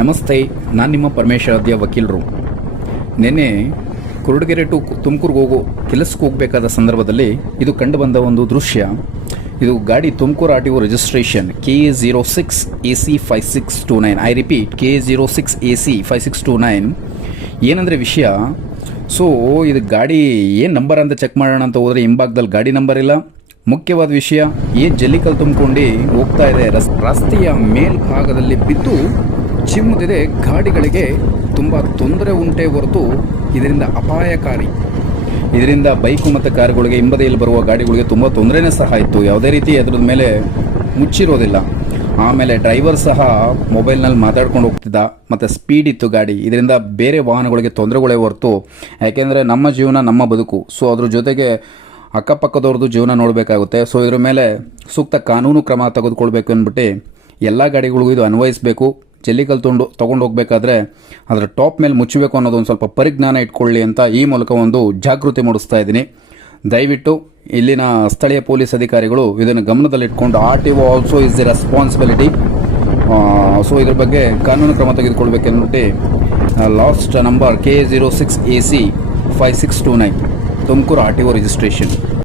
ನಮಸ್ತೆ, ನಾನು ನಿಮ್ಮ ಪರಮೇಶ್ವರಾಧ್ಯ ವಕೀಲರು. ನಿನ್ನೆ ಕುರುಡುಗೆರೆ ಟು ತುಮಕೂರಿಗೆ ಹೋಗೋ, ಕೆಲಸಕ್ಕೆ ಹೋಗಬೇಕಾದ ಸಂದರ್ಭದಲ್ಲಿ ಇದು ಕಂಡು ಬಂದ ಒಂದು ದೃಶ್ಯ. ಇದು ಗಾಡಿ Tumakuru R T O registration K A zero six A C five six two nine I repeat K A zero six A C five six two nine ಏನಂದರೆ ವಿಷಯ, ಸೊ, ಇದು ಗಾಡಿ ಏನು ನಂಬರ್ ಅಂತ ಚೆಕ್ ಮಾಡೋಣ ಅಂತ ಹೋದರೆ ಹಿಂಭಾಗದಲ್ಲಿ ಗಾಡಿ ನಂಬರ್ ಇಲ್ಲ. ಮುಖ್ಯವಾದ ವಿಷಯ ಏನು ಜಲ್ಲಿಕಲ್ ತುಂಬಿಕೊಂಡು ಹೋಗ್ತಾ ಇದೆ, ರಸ್, ರಸ್ತೆಯ ಮೇಲ್ಭಾಗದಲ್ಲಿ ಬಿದ್ದು ಚಿಮ್ಮುತ್ತಿದೆ ಗಾಡಿಗಳಿಗೆ ತುಂಬ ತೊಂದರೆ ಉಂಟೆ ಹೊರತು ಇದರಿಂದ ಅಪಾಯಕಾರಿ. ಇದರಿಂದ ಬೈಕು ಮತ್ತು ಕಾರುಗಳಿಗೆ ಹಿಂಬದಿಯಲ್ಲಿ ಬರುವ ಗಾಡಿಗಳಿಗೆ ತುಂಬ ತೊಂದರೆನೇ ಸಹ ಇತ್ತು. ಯಾವುದೇ ರೀತಿ ಅದ್ರದ ಮೇಲೆ ಮುಚ್ಚಿರೋದಿಲ್ಲ. ಆಮೇಲೆ ಡ್ರೈವರ್ ಸಹ ಮೊಬೈಲ್ನಲ್ಲಿ ಮಾತಾಡ್ಕೊಂಡು ಹೋಗ್ತಿದ್ದ ಮತ್ತು ಸ್ಪೀಡ್ ಇತ್ತು ಗಾಡಿ. ಇದರಿಂದ ಬೇರೆ ವಾಹನಗಳಿಗೆ ತೊಂದರೆಗಳೇ ಹೊರತು, ಯಾಕೆಂದರೆ ನಮ್ಮ ಜೀವನ ನಮ್ಮ ಬದುಕು. ಸೊ ಅದ್ರ ಜೊತೆಗೆ ಅಕ್ಕಪಕ್ಕದವ್ರದ್ದು ಜೀವನ ನೋಡಬೇಕಾಗುತ್ತೆ. ಸೊ ಇದ್ರ ಮೇಲೆ ಸೂಕ್ತ ಕಾನೂನು ಕ್ರಮ ತೆಗೆದುಕೊಳ್ಬೇಕು ಅಂದ್ಬಿಟ್ಟು ಎಲ್ಲ ಗಾಡಿಗಳಿಗೂ ಇದು ಅನ್ವಯಿಸಬೇಕು. ಜಲ್ಲಿಕಲ್ ತೊಗೊಂಡು ತೊಗೊಂಡು ಹೋಗಬೇಕಾದ್ರೆ ಅದರ ಟಾಪ್ ಮೇಲೆ ಮುಚ್ಚಬೇಕು ಅನ್ನೋದು ಒಂದು ಸ್ವಲ್ಪ ಪರಿಜ್ಞಾನ ಇಟ್ಕೊಳ್ಳಿ ಅಂತ ಈ ಮೂಲಕ ಒಂದು ಜಾಗೃತಿ ಮೂಡಿಸ್ತಾ ಇದ್ದೀನಿ. ದಯವಿಟ್ಟು ಇಲ್ಲಿನ ಸ್ಥಳೀಯ ಪೊಲೀಸ್ ಅಧಿಕಾರಿಗಳು ಇದನ್ನು ಗಮನದಲ್ಲಿಟ್ಕೊಂಡು R T O also is the responsibility so ಇದ್ರ ಬಗ್ಗೆ ಕಾನೂನು ಕ್ರಮ ತೆಗೆದುಕೊಳ್ಬೇಕೆಂದ್ಬಿಟ್ಟು last number K zero six A C five six two nine Tumakuru R T O registration